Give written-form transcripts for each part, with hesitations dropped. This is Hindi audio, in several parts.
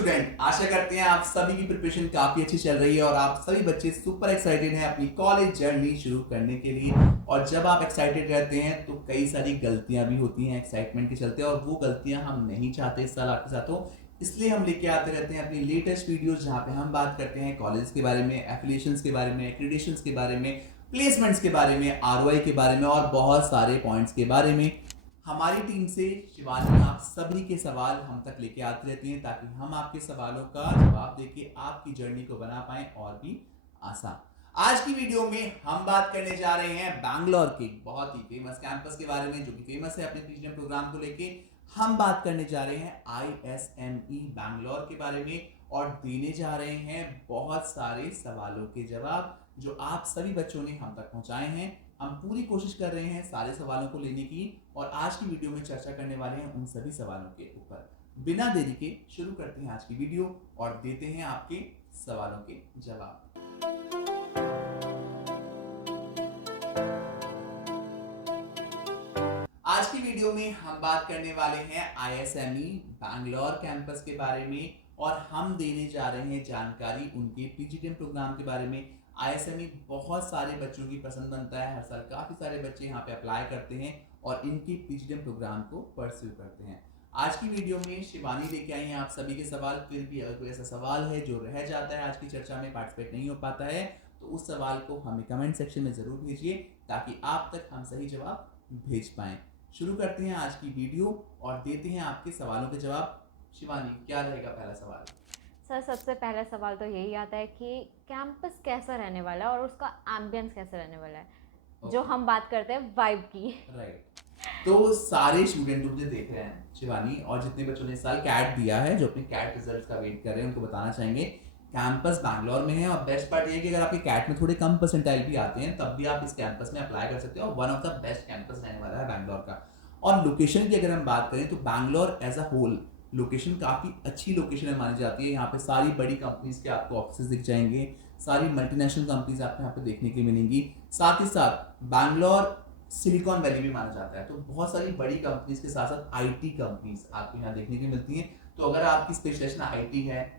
स्टूडेंट, आशा करते हैं आप सभी की प्रिपरेशन काफी अच्छी चल रही है और आप सभी बच्चे सुपर एक्साइटेड हैं अपनी कॉलेज जर्नी शुरू करने के लिए। और जब आप एक्साइटेड रहते हैं तो कई सारी गलतियां भी होती हैं एक्साइटमेंट के चलते, और वो गलतियां हम नहीं चाहते इस साल आपके साथ हो। इसलिए हम लेके आते रहते हैं अपनी लेटेस्ट वीडियोस जहां पे हम बात करते हैं कॉलेज के बारे में, एफिलिएशंस के बारे में, एक्रीडेशंस के बारे में, प्लेसमेंट्स के बारे में, आरओआई के बारे में और बहुत सारे पॉइंट्स के बारे में। हमारी टीम से शिवानी आप सभी के सवाल हम तक लेके आती रहती हैं ताकि हम आपके सवालों का जवाब देके आपकी जर्नी को बना पाएं और भी आसान। आज की वीडियो में हम बात करने जा रहे हैं बैंगलोर के बहुत ही फेमस कैंपस के बारे में, जो कि फेमस है अपने पीजीडीएम प्रोग्राम को लेके। हम बात करने जा रहे हैं आईएसएमई बैंगलोर के बारे में और देने जा रहे हैं बहुत सारे सवालों के जवाब जो आप सभी बच्चों ने हम तक पहुंचाए हैं। हम पूरी कोशिश कर रहे हैं सारे सवालों को लेने की और आज की वीडियो में चर्चा करने वाले हैं उन सभी सवालों के ऊपर। बिना देरी के शुरू करते हैं आज की वीडियो और देते हैं आपके सवालों के जवाब। आज की वीडियो में हम बात करने वाले हैं आईएसएमई बैंगलोर कैंपस के बारे में और हम देने जा रहे हैं जानकारी उनके पीजीडीएम प्रोग्राम के बारे में। आईएसएमई बहुत सारे बच्चों की पसंद बनता है, हर साल काफ़ी सारे बच्चे यहाँ पे अप्लाई करते हैं और इनके पीजीडीएम प्रोग्राम को परस्यू करते हैं। आज की वीडियो में शिवानी लेके आई हैं आप सभी के सवाल। फिर भी अगर कोई ऐसा सवाल है जो रह जाता है आज की चर्चा में, पार्टिसिपेट नहीं हो पाता है, तो उस सवाल को हमें कमेंट सेक्शन में ज़रूर भेजिए ताकि आप तक हम सही जवाब भेज पाएँ। शुरू करते हैं आज की वीडियो और देते हैं आपके सवालों के जवाब। शिवानी, क्या रहेगा पहला सवाल? सर, सबसे पहला सवाल तो यही आता है कि कैंपस कैसा रहने वाला है और उसका एम्बियंस कैसा रहने वाला है। जो हम बात करते हैं वाइब की। राइट। तो सारे स्टूडेंट मुझे देख रहे हैं शिवानी, और जितने बच्चों ने इस साल कैट दिया है, जो अपने कैट रिजल्ट का वेट कर रहे हैं, उनको बताना चाहेंगे कैंपस बैंगलोर में है। और बेस्ट पार्ट ये है कि अगर आपके कैट में थोड़े कम परसेंटाइल भी आते हैं तब भी आप इस कैंपस में अप्लाई कर सकते हो और one of the best campus रहने वाला है बैंगलोर का। और लोकेशन की अगर हम बात करें तो Bangalore as a whole location काफ़ी अच्छी लोकेशन है मानी जाती है। यहाँ पे सारी बड़ी कंपनीज के आपको ऑफिस दिख जाएंगे, सारी मल्टीनेशनल कंपनीज आपको यहाँ पे देखने के मिलेंगी। साथ ही साथ बैंगलोर सिलिकॉन वैली भी माना जाता है, तो बहुत सारी बड़ी कंपनीज के साथ साथ आईटी कंपनीज आपको यहाँ देखने को मिलती हैं। तो अगर आपकी स्पेशलाइजेशन आईटी है,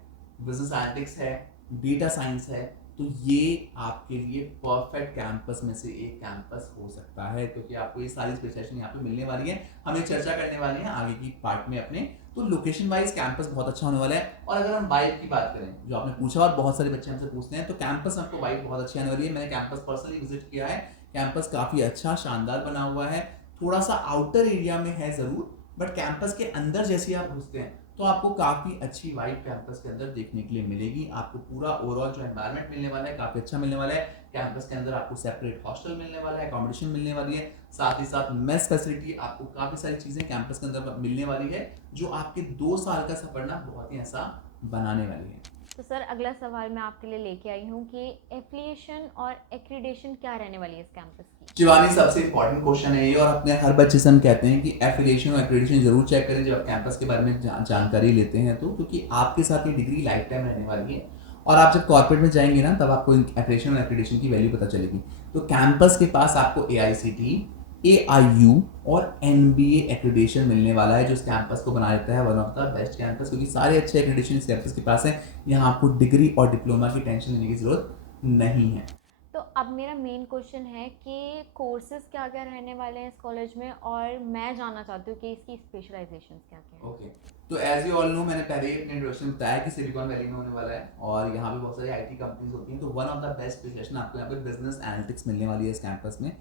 बिजनेस एनालिटिक्स है, डेटा साइंस है, तो ये आपके लिए परफेक्ट कैंपस में से एक कैंपस हो सकता है, क्योंकि आपको ये सारी स्पेशलाइजेशन यहाँ पे मिलने वाली है। हमें चर्चा करने वाली है आगे की पार्ट में अपने। तो लोकेशन वाइज कैंपस बहुत अच्छा होने वाला है। और अगर हम वाइब की बात करें, जो आपने पूछा और बहुत सारे बच्चे हमसे पूछते हैं, तो कैंपस आपको वाइब बहुत अच्छी आने वाली है। मैंने कैंपस पर्सनली विजिट किया है। कैंपस काफ़ी अच्छा शानदार बना हुआ है। थोड़ा सा आउटर एरिया में है ज़रूर, बट कैंपस के अंदर जैसे आप घुसते हैं तो आपको काफ़ी अच्छी वाइब कैंपस के अंदर देखने के लिए मिलेगी। आपको पूरा ओवरऑल जो एनवायरनमेंट मिलने वाला है काफ़ी अच्छा मिलने वाला है। कैंपस के अंदर आपको सेपरेट हॉस्टल मिलने वाला है, अकोमोडेशन मिलने वाली है, साथ ही साथ मेस फैसिलिटी, आपको काफ़ी सारी चीज़ें कैंपस के अंदर मिलने वाली है जो आपके 2 साल का सफर ना बहुत ही आसान बनाने वाली है। तो सर, अगला सवाल मैं आपके लिए लेके आई हूँ कि एफिलिएशन और एक्रीडेशन क्या रहने वाली है इस कैंपस की। शिवानी, सबसे इंपॉर्टेंट क्वेश्चन है ये और अपने हर बच्चे से हम कहते हैं कि एफिलिएशन और एक्रेडिटेशन जरूर चेक करें जब आप कैंपस के बारे में जानकारी लेते हैं, तो क्योंकि आपके साथ ये डिग्री लाइफ टाइम रहने वाली है और आप जब कॉर्पोरेट में जाएंगे ना तब आपको एफिलिएशन और एक्रेडिटेशन की वैल्यू पता चलेगी। तो कैंपस के पास आपको AICTE, AIU और NBA एक्रेडिटेशन मिलने वाला है, जो इस कैंपस को बना देता है one of the best campus, क्योंकि सारे अच्छे एक्रेडिटेशन इस कैंपस के पास है। यहाँ आपको डिग्री और डिप्लोमा की टेंशन लेने की जरूरत नहीं है। तो अब मेरा मेन क्वेश्चन है कि कोर्सेज क्या क्या रहने वाले हैं इस कॉलेज में, और मैं जानना चाहती हूँ कि इसकी स्पेशलाइजेशन क्या क्या है। ओके, तो एज यू ऑल नो, मैंने पहले ही अपने इंट्रोडक्शन में बताया कि सिलिकॉन वैली में होने वाला है और यहाँ पे बहुत सारी आईटी कंपनीज होती हैं। तो one of the best specialisation आपको यहाँ पे बिजनेस एनालिटिक्स मिलने वाली है इस कैंपस में।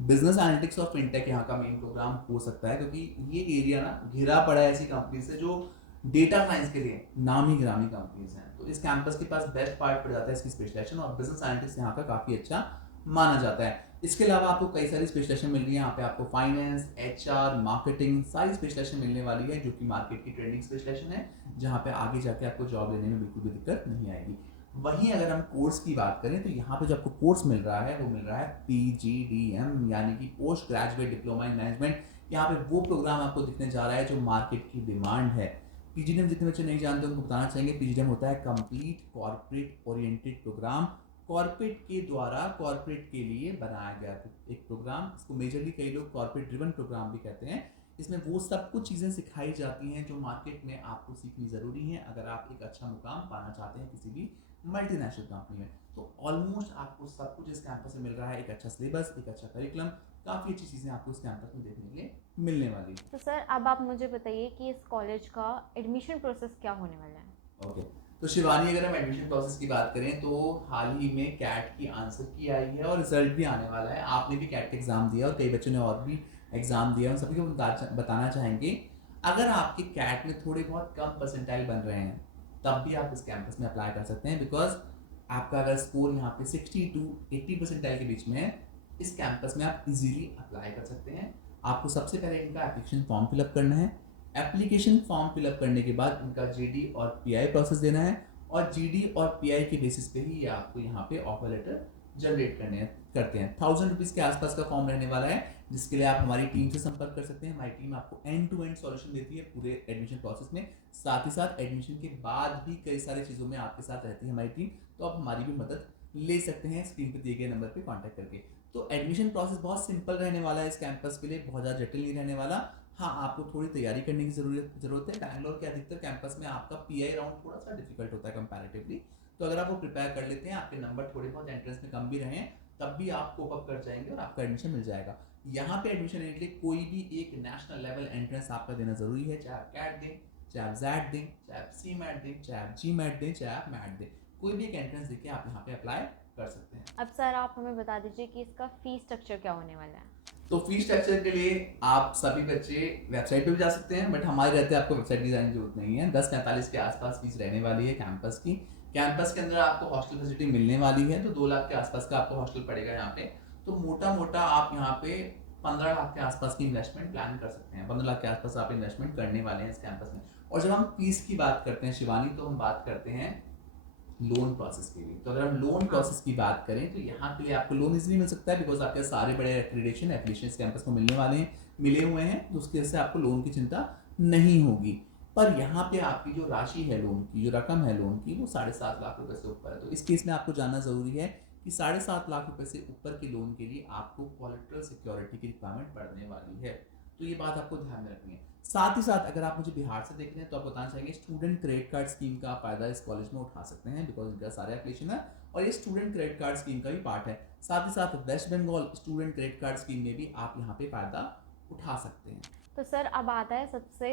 बिजनेस एनालिटिक्स और फिनटेक यहाँ का मेन प्रोग्राम हो सकता है, क्योंकि ये एरिया ना घिरा पड़ा है ऐसी कंपनी से जो डेटा साइंस के लिए नामी गिरामी कंपनीज हैं। तो इस कैंपस के पास बेस्ट पार्ट पड़ जाता है इसकी स्पेशलाइजेशन, और बिजनेस एनालिटिक्स यहाँ का काफ़ी अच्छा माना जाता है। इसके अलावा आपको कई सारी स्पेशलाइजेशन मिल रही है यहाँ पे। आपको फाइनेंस, HR, मार्केटिंग, सारी स्पेशलाइजेशन मिलने वाली है, जो कि मार्केट की ट्रेंडिंग स्पेशलाइजेशन है, जहाँ पे आगे जाके आपको जॉब लेने में बिल्कुल भी दिक्कत नहीं आएगी। वहीं अगर हम कोर्स की बात करें तो यहाँ पे जो आपको कोर्स मिल रहा है वो मिल रहा है PGDM, यानी कि post graduate diploma in management. यहाँ पे वो प्रोग्राम आपको दिखने जा रहा है जो मार्केट की डिमांड है। PGDM जितने बच्चे नहीं जानते उनको बताना चाहेंगे, PGDM होता है complete corporate oriented program. Corporate के द्वारा कॉर्पोरेट के लिए बनाया गया एक प्रोग्राम। इसको मेजरली कई लोग कॉर्पोरेट ड्रिवन प्रोग्राम भी कहते हैं। इसमें वो सब कुछ चीज़ें सिखाई जाती हैं जो मार्केट में आपको सीखनी ज़रूरी है अगर आप एक अच्छा मुकाम पाना चाहते हैं किसी भी मल्टीनेशनल कंपनी में। तो ऑलमोस्ट आपको सब कुछ इस कैंपस में मिल रहा है, एक अच्छा सिलेबस, एक अच्छा करिकुलम, काफ़ी अच्छी चीज़ें आपको इस कैंपस में देखने के लिए मिलने वाली है। तो सर अब आप मुझे बताइए कि इस कॉलेज का एडमिशन प्रोसेस क्या होने वाला है। ओके, तो शिवानी अगर हम एडमिशन प्रोसेस की बात करें तो हाल ही में कैट की आंसर की आई है और रिजल्ट भी आने वाला है। आपने भी कैट का एग्ज़ाम दिया और कई बच्चों ने और भी एग्ज़ाम दिया, उन सभी को बताना चाहेंगे अगर आपके कैट में थोड़े बहुत कम परसेंटाइल बन रहे हैं तब भी आप इस कैंपस में अप्लाई कर सकते हैं, बिकॉज आपका अगर स्कोर यहाँ पे 60 टू 80 परसेंटाइल के बीच में है, इस कैंपस में आप इजीली अप्लाई कर सकते हैं। आपको सबसे पहले इनका एप्लीकेशन फॉर्म फिलअप करना है। एप्लीकेशन फॉर्म फिलअप करने के बाद इनका जीडी और पीआई प्रोसेस देना है और जीडी और पीआई के बेसिस पे ही ये आपको यहाँ पे ऑफर लेटर जनरेट करते हैं। 1000 रुपीज़ के आसपास का फॉर्म रहने वाला है, जिसके लिए आप हमारी टीम से संपर्क कर सकते हैं। हमारी टीम आपको एंड टू एंड सॉल्यूशन देती है पूरे एडमिशन प्रोसेस में। साथ ही साथ एडमिशन के बाद भी कई सारी चीज़ों में आपके साथ रहती है हमारी टीम, तो आप हमारी भी मदद ले सकते हैं स्क्रीन पर दिए गए नंबर पर कॉन्टैक्ट करके। तो एडमिशन प्रोसेस बहुत सिंपल रहने वाला है इस कैंपस के लिए, बहुत ज़्यादा जटिल नहीं रहने वाला। हाँ, आपको थोड़ी तैयारी करने की ज़रूरत है। बैंगलोर के अधिकतर कैंपस में आपका पीआई राउंड थोड़ा सा डिफिकल्ट होता है कंपैरेटिवली, तो अगर आप वो प्रिपेयर कर लेते हैं, आपके नंबर थोड़े बहुत एंट्रेंस में कम भी रहें, तब भी आप कोप अप कर जाएंगे और आपका एडमिशन मिल जाएगा। यहाँ पे एडमिशन लेने के लिए कोई भी एक नेशनल लेवल एंट्रेंस आपका देना ज़रूरी है, चाहे आप कैट दें, चाहे आप जैट दें, चाहे आप सी मैट दें, चाहे आप जी मैट दें, चाहे आप मैट दें, कोई भी एक एंट्रेंस देके आप यहाँ पे अप्लाई कर सकते हैं। अब सर आप हमें बता दीजिए कि इसका फीस स्ट्रक्चर क्या होने वाला है। तो फीस स्ट्रक्चर के लिए आप सभी बच्चे वेबसाइट पे भी जा सकते हैं, बट हमारे रहते आपको वेबसाइट की जाने की जरूरत नहीं है। 10:45 के आसपास फीस रहने वाली है कैंपस की। कैंपस के अंदर आपको हॉस्टल फैसिलिटी मिलने वाली है, तो 2 लाख के आसपास का आपको हॉस्टल पड़ेगा यहाँ पे। तो मोटा मोटा आप यहाँ पे 15 लाख के आसपास की इन्वेस्टमेंट प्लान कर सकते हैं। 15 लाख के आसपास आप इन्वेस्टमेंट करने वाले हैं इस कैंपस में। और जब हम फीस की बात करते हैं शिवानी, तो हम बात करते हैं लोन प्रोसेस के लिए। तो अगर हम लोन प्रोसेस की बात करें तो यहाँ के लिए आपको लोन इजीली मिल सकता है, बिकॉज आपके सारे बड़े एप्लीकेशन इस कैंपस को मिलने वाले हैं, मिले हुए हैं, तो उसकी वजह से आपको लोन की चिंता नहीं होगी। पर यहाँ पे आपकी जो राशि है लोन की, जो रकम है लोन की, वो 7.5 लाख रुपए से ऊपर है। तो इस केस में आपको जानना जरूरी है कि 7.5 लाख रुपए से ऊपर के लोन के लिए आपको कोलेटरल सिक्योरिटी की रिक्वायरमेंट पड़ने वाली है। तो ये बात आपको ध्यान में रखनी है। साथ ही साथ अगर आप मुझे बिहार से देख रहे हैं तो आप बताना चाहेंगे स्टूडेंट क्रेडिट कार्ड स्कीम का फायदा इस कॉलेज में उठा सकते हैं, बिकॉज इनका सारे एप्लीकेशन है और ये स्टूडेंट क्रेडिट कार्ड स्कीम का भी पार्ट है। साथ ही साथ West Bengal student credit card scheme में भी आप यहाँ पे फायदा उठा सकते हैं। तो सर अब आता है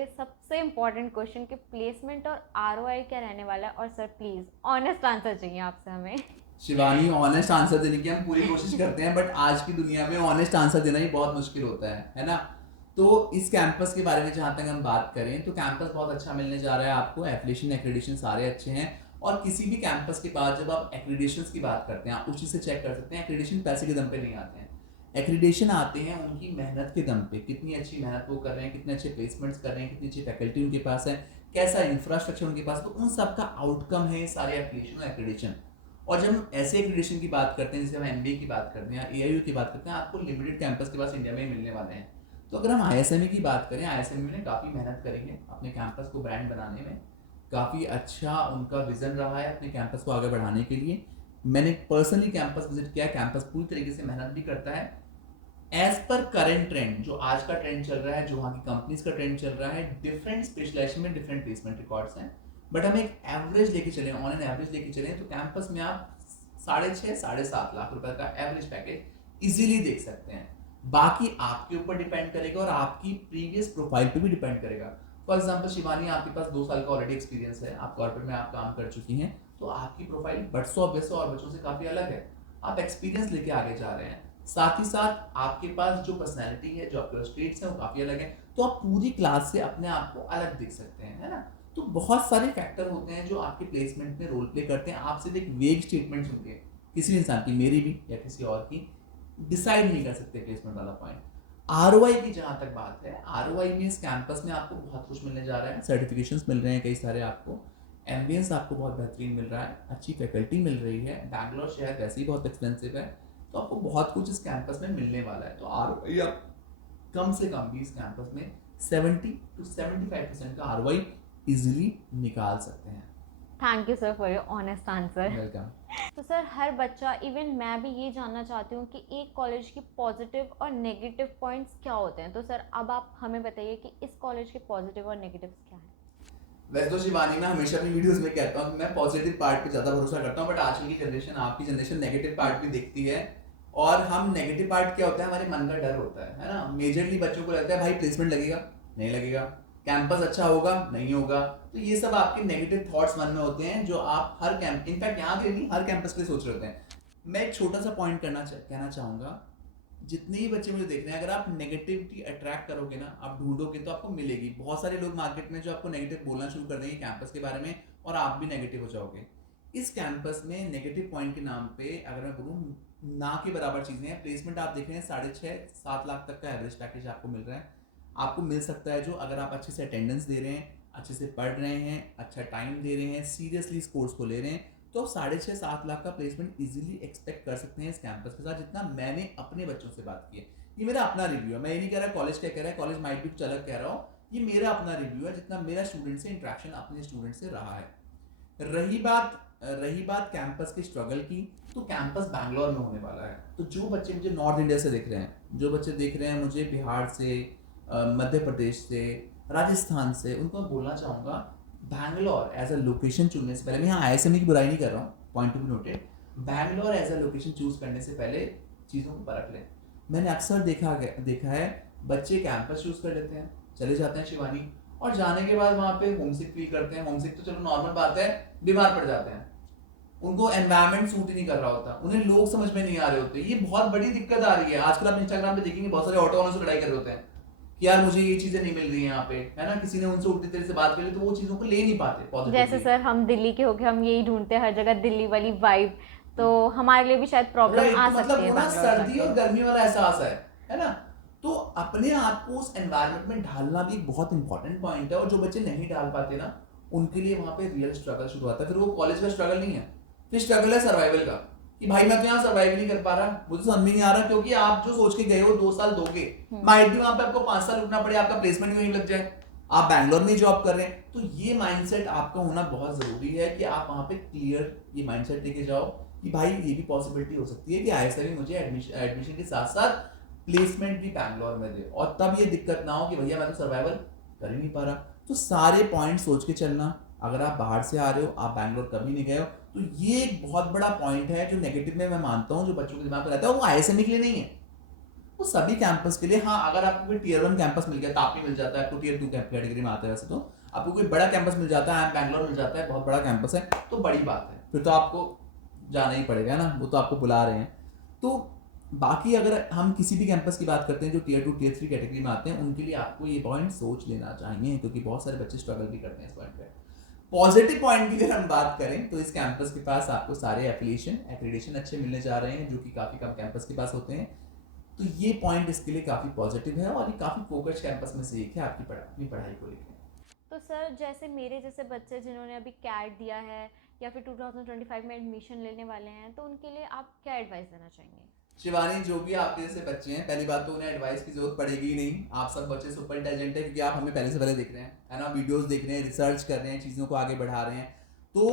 सबसे इम्पोर्टेंट क्वेश्चन कि प्लेसमेंट और आरओआई क्या रहने वाला है। और सर प्लीज़ ऑनेस्ट आंसर चाहिए आपसे हमें। शिवानी, ऑनेस्ट आंसर देने की हम पूरी कोशिश करते हैं, बट आज की दुनिया में ऑनेस्ट आंसर देना ही बहुत मुश्किल होता है ना। तो इस कैंपस के बारे में जहाँ तक हम बात करें तो कैंपस बहुत अच्छा मिलने जा रहा है आपको। एफिलिएशन एक्रेडिटेशन सारे अच्छे हैं, और किसी भी कैंपस के पास जब आप एक्रेडिटेशन की बात करते हैं आप उसी से चेक कर सकते हैं। एक्रेडिटेशन पैसे के दम पे नहीं आते हैं, एक्रेडिटेशन आते हैं उनकी मेहनत के दम पे, कितनी अच्छी मेहनत वो कर रहे हैं, कितने अच्छे प्लेसमेंट्स कर रहे हैं, कितनी अच्छी फैकल्टी उनके पास है, कैसा इंफ्रास्ट्रक्चर उनके पास, तो उन सब का आउटकम है सारे एप्लीकेशन और एक्रेडिटेशन। और जब हम ऐसे एक्रेडिटेशन की बात करते हैं, जैसे हम एमबीए की बात करते हैं या एआईयू की बात करते हैं, आपको लिमिटेड कैंपस के पास इंडिया में मिलने वाले हैं। तो अगर हम आईएसएमई की बात करें, आईएसएमई ने काफ़ी मेहनत करी है अपने कैंपस को ब्रांड बनाने में, काफ़ी अच्छा उनका विजन रहा है अपने कैंपस को आगे बढ़ाने के लिए। मैंने पर्सनली कैंपस विजिट किया, कैंपस पूरी तरीके से मेहनत भी करता है एज पर करेंट ट्रेंड। जो आज का ट्रेंड चल रहा है, जो वहाँ की कंपनीज का ट्रेंड चल रहा है, डिफरेंट स्पेशलाइजेशन में डिफरेंट प्लेसमेंट रिकॉर्ड्स हैं, बट हम एक एवरेज लेके चले, ऑन एन एवरेज लेके चले तो कैंपस में आप 6.5-7.5 लाख रुपए का एवरेज पैकेज इजीली देख सकते हैं। बाकी आपके ऊपर डिपेंड करेगा और आपकी प्रीवियस प्रोफाइल पे भी डिपेंड करेगा। फॉर एग्जांपल शिवानी, आपके पास 2 साल का ऑलरेडी एक्सपीरियंस है, आप कॉर्पोरेट में आप काम कर चुकी हैं, तो आपकी प्रोफाइल बट्स और बच्चों से काफ़ी अलग है। आप एक्सपीरियंस लेके आगे जा रहे हैं। साथ ही साथ आपके पास जो पर्सनैलिटी है, जो आपके स्टेट्स हैं, वो काफ़ी अलग है, तो आप पूरी क्लास से अपने आप को अलग देख सकते हैं, है ना। तो बहुत सारे फैक्टर होते हैं जो आपके प्लेसमेंट में रोल प्ले करते हैं। आप सिर्फ एक वेग स्टेटमेंट सुन के किसी भी इंसान की, मेरी भी या किसी और की, डिसाइड नहीं कर सकते प्लेसमेंट वाला पॉइंट। आरओआई की जहाँ तक बात है, आरओआई में इस कैंपस में आपको बहुत कुछ मिलने जा रहा है। सर्टिफिकेशंस मिल रहे हैं कई सारे आपको, एम्बियंस आपको बहुत बेहतरीन मिल रहा है, अच्छी फैकल्टी मिल रही है, बैंगलोर शहर वैसे ही बहुत एक्सपेंसिव है, तो आपको बहुत कुछ इस कैंपस में मिलने वाला है। तो आरओआई आप कम से कम भी इस कैंपस में 70 to 75% का आरओआई इजीली निकाल सकते हैं। Thank you sir for your honest answer. Welcome. तो सर हर बच्चा, इवन मैं भी ये जानना चाहती हूँ कि एक कॉलेज की पॉजिटिव और नेगेटिव पॉइंट्स क्या होते हैं। तो सर अब आप हमें बताइए कि इस कॉलेज के पॉजिटिव और नेगेटिव्स क्या हैं। वैसे तो शिवानी, मैं हमेशा अपनी वीडियोस में कहता हूँ कि मैं पॉजिटिव पार्ट पे ज़्यादा भरोसा करता हूँ, बट आजकल की जनरेशन, आपकी जनरेशन नेगेटिव पार्ट भी देखती है। और हम नेगेटिव पार्ट क्या होता है, हमारे मन का डर होता है ना। मेजरली बच्चों को लगता है भाई प्लेसमेंट लगेगा, नहीं लगेगा, कैंपस अच्छा होगा, नहीं होगा। तो ये सब आपके नेगेटिव थॉट्स मन में होते हैं, जो आप हर कैंप, इनफैक्ट यहाँ के नहीं, हर कैंपस के लिए सोच रहे होते हैं। मैं एक छोटा सा पॉइंट कहना चाहूँगा। जितने ही बच्चे मुझे देख रहे हैं, अगर आप नेगेटिविटी अट्रैक्ट करोगे ना, आप ढूंढोगे तो आपको मिलेगी। बहुत सारे लोग मार्केट में जो आपको नेगेटिव बोलना शुरू कर देंगे कैंपस के बारे में, और आप भी नेगेटिव हो जाओगे। इस कैंपस में नेगेटिव पॉइंट के नाम पे अगर मैं बोलूँ, ना के बराबर चीज़ें हैं। प्लेसमेंट आप देख रहे हैं 6.5-7 लाख तक का एवरेज पैकेज आपको मिल रहा है। आपको मिल सकता है जो, अगर आप अच्छे से अटेंडेंस दे रहे हैं, अच्छे से पढ़ रहे हैं, अच्छा टाइम दे रहे हैं, सीरियसली इस कोर्स को ले रहे हैं, तो 6.5-7 लाख का प्लेसमेंट इजीली एक्सपेक्ट कर सकते हैं इस कैंपस के साथ, जितना मैंने अपने बच्चों से बात की है। ये मेरा अपना रिव्यू है, मैं ये नहीं कह रहा कॉलेज क्या कह रहा है, कॉलेज माइट भी कुछ अलग कह रहा हो। ये मेरा अपना रिव्यू है, जितना मेरा स्टूडेंट से इंट्रैक्शन अपने स्टूडेंट से रहा है। रही बात कैंपस के स्ट्रगल की, तो कैंपस बैंगलोर में होने वाला है। तो जो बच्चे मुझे नॉर्थ इंडिया से देख रहे हैं, जो बच्चे देख रहे हैं मुझे बिहार से, मध्य प्रदेश से, राजस्थान से, उनको मैं बोलना चाहूँगा, बैंगलोर एज अ लोकेशन चुनने से पहले, मैं यहाँ ISME की बुराई नहीं कर रहा हूँ, point to be noted, Bangalore as a location choose करने से पहले चीज़ों को परख लें। मैंने अक्सर देखा है बच्चे कैंपस चूज कर लेते हैं, चले जाते हैं शिवानी, और जाने के बाद वहाँ पे होमसिक फील करते हैं। होमसिक तो चलो नॉर्मल बात है, बीमार पड़ जाते हैं, उनको एनवायरनमेंट सूट ही नहीं कर रहा होता, उन्हें लोग समझ में नहीं आ रहे होते। ये बहुत बड़ी दिक्कत आ रही है आजकल। आप इंस्टाग्राम पे देखेंगे बहुत सारे ऑटो वालों से लड़ाई कर रहे होते हैं कि यार मुझे ये चीजें नहीं मिल रही हैं यहाँ पे, है ना। किसी ने उनसे उल्टी तरह से बात करी तो वो चीजों को ले नहीं पाते पॉजिटिवली। जैसे सर हम दिल्ली के होके हम यही ढूंढते हैं हर जगह दिल्ली वाली वाइब, तो हमारे लिए भी शायद प्रॉब्लम राइट, आ तो सकती मतलब है वो ना बैंगलोर सर्दी और जाके। गर्मी वाला एहसास है ना। तो अपने आप को उस एनवायरनमेंट में ढालना भी एक बहुत इंपॉर्टेंट पॉइंट है, और जो बच्चे नहीं डाल पाते ना, उनके लिए वहाँ पे रियल स्ट्रगल शुरू होता है। फिर वो कॉलेज का स्ट्रगल नहीं है, फिर स्ट्रगल है सर्वाइवल का, कि भाई मैं तो यहाँ सर्वाइव नहीं कर पा रहा, मुझे समझ में नहीं आ रहा। क्योंकि आप जो सोच के गए हो 2 साल दोगे, माइट भी वहाँ पे आपको 5 साल रुकना पड़े, आपका प्लेसमेंट भी वहीं लग जाए, आप बैंगलोर में जॉब कर रहे हैं। तो ये माइंडसेट आपका होना बहुत जरूरी है, कि आप वहाँ पे क्लियर ये माइंडसेट लेके जाओ कि भाई ये भी पॉसिबिलिटी हो सकती है कि ISME मुझे एडमिशन के साथ साथ प्लेसमेंट भी बैंगलोर में दे, और तब ये दिक्कत ना हो कि भैया मैं तो सर्वाइवल कर ही नहीं पा रहा। तो सारे पॉइंट सोच के चलना। अगर आप बाहर से आ रहे हो, आप बैंगलोर कभी नहीं गए हो, तो ये एक बहुत बड़ा पॉइंट है जो नेगेटिव में मैं मानता हूँ, जो बच्चों के दिमाग में रहता है। वो ISME के लिए नहीं है, वो सभी कैंपस के लिए। हाँ, अगर आपको कोई Tier 1 कैंपस मिल गया, तापी मिल जाता है, आपको Tier 2 कैटेगरी में आता है वैसे तो, आपको कोई बड़ा कैंपस मिल जाता है, बैंगलोर मिल जाता है, बहुत बड़ा कैंपस है, तो बड़ी बात है, फिर तो आपको जाना ही पड़ेगा ना, वो तो आपको बुला रहे हैं। तो बाकी अगर हम किसी भी कैंपस की बात करते हैं जो Tier 2 Tier 3 कैटेगरी में आते हैं, उनके लिए आपको ये पॉइंट सोच लेना चाहिए, क्योंकि बहुत सारे बच्चे स्ट्रगल भी करते हैं इस पॉइंट पे। पॉजिटिव पॉइंट की अगर हम बात करें, तो इस कैंपस के पास आपको सारे एक्रीडेशन अच्छे मिलने जा रहे हैं, जो कि काफ़ी कम कैंपस के पास होते हैं। तो ये पॉइंट इसके लिए काफ़ी पॉजिटिव है, और ये काफ़ी फोकस्ड कैंपस में से एक है आपकी अपनी पढ़ाई को लेकर। तो सर जैसे मेरे जैसे बच्चे जिन्होंने अभी कैट दिया है या फिर 2025 में एडमिशन लेने वाले हैं, तो उनके लिए आप क्या एडवाइस देना चाहेंगे। शिवानी, जो भी आपके जैसे बच्चे हैं, पहली बात तो उन्हें एडवाइस की जरूरत पड़ेगी ही नहीं। आप सब बच्चे सुपर इंटेलिजेंट है, क्योंकि आप हमें पहले से पहले देख रहे हैं, है ना, वीडियोस देख रहे हैं, रिसर्च कर रहे हैं, चीज़ों को आगे बढ़ा रहे हैं। तो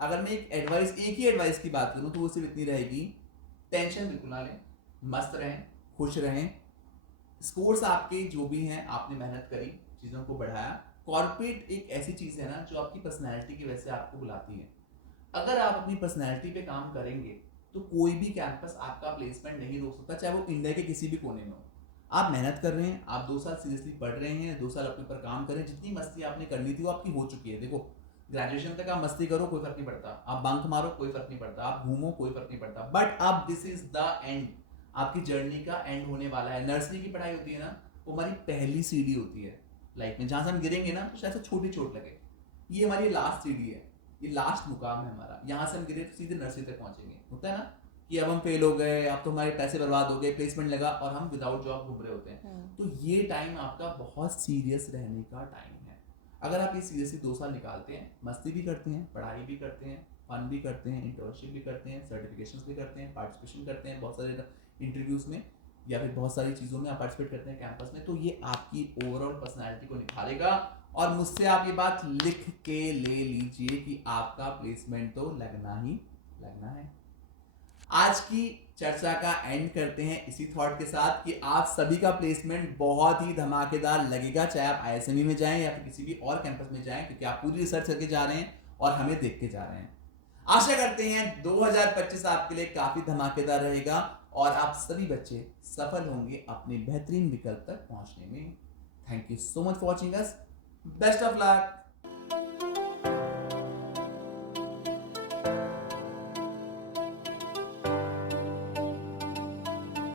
अगर मैं एक ही एडवाइस की बात करूँ, तो वो सिर्फ इतनी रहेगी, टेंशन बिल्कुल ना लें, मस्त रहें, खुश रहें। स्कोर्स आपके जो भी हैं, आपने मेहनत करी, चीज़ों को बढ़ाया। कॉर्पोरेट एक ऐसी चीज़ है ना, जो आपकी पर्सनैलिटी की वजह से आपको बुलाती है। अगर आप अपनी पर्सनैलिटी पे काम करेंगे, तो कोई भी कैंपस आपका प्लेसमेंट नहीं रोक सकता, चाहे वो इंडिया के किसी भी कोने में हो। आप मेहनत कर रहे हैं, आप 2 साल सीरियसली पढ़ रहे हैं, 2 साल अपने ऊपर काम करें, जितनी मस्ती आपने करनी थी वो आपकी हो चुकी है। देखो, ग्रेजुएशन तक आप मस्ती करो, कोई फर्क नहीं पड़ता, आप बंक मारो, कोई फर्क नहीं पड़ता, आप घूमो, कोई फर्क नहीं पड़ता, बट अब दिस इज द एंड, आपकी जर्नी का एंड होने वाला है। नर्सरी की पढ़ाई होती है ना, वो हमारी पहली सीढ़ी होती है लाइफ में, जहाँ से हम गिरेंगे ना तो शायद से छोटी चोट लगे। ये हमारी लास्ट सीढ़ी है, ये लास्ट मुकाम है हमारा। यहाँ से हम गिरे तो सीधे नर्सरी तक पहुंचेंगे। होता है ना कि अब हम फेल हो गए, अब तो हमारे पैसे बर्बाद हो गए, प्लेसमेंट लगा, और हम विदाउट जॉब घूम रहे होते हैं। तो ये टाइम आपका बहुत सीरियस रहने का टाइम है। अगर आप ये सीरियसली 2 साल निकालते हैं, मस्ती भी करते हैं, पढ़ाई भी करते हैं, फन भी करते हैं, इंटर्नशिप भी करते हैं, सर्टिफिकेशंस भी करते हैं, पार्टिसिपेशन करते हैं बहुत सारे इंटरव्यूज़ में, या फिर बहुत सारी चीज़ों में आप पार्टिसिपेट करते हैं कैंपस में, तो ये आपकी ओवरऑल पर्सनैलिटी को निखारेगा, और मुझसे आप ये बात लिख के ले लीजिए कि आपका प्लेसमेंट तो लगना ही लगना है। आज की चर्चा का एंड करते हैं इसी थॉट के साथ कि आप सभी का प्लेसमेंट बहुत ही धमाकेदार लगेगा, चाहे आप आईएसएमई में जाएं या फिर किसी भी और कैंपस में जाएं, क्योंकि आप पूरी रिसर्च करके जा रहे हैं और हमें देख के जा रहे हैं। आशा करते हैं 2025 आपके लिए काफी धमाकेदार रहेगा और आप सभी बच्चे सफल होंगे अपने बेहतरीन विकल्प तक पहुंचने में। Thank you so much for watching us. Best of luck.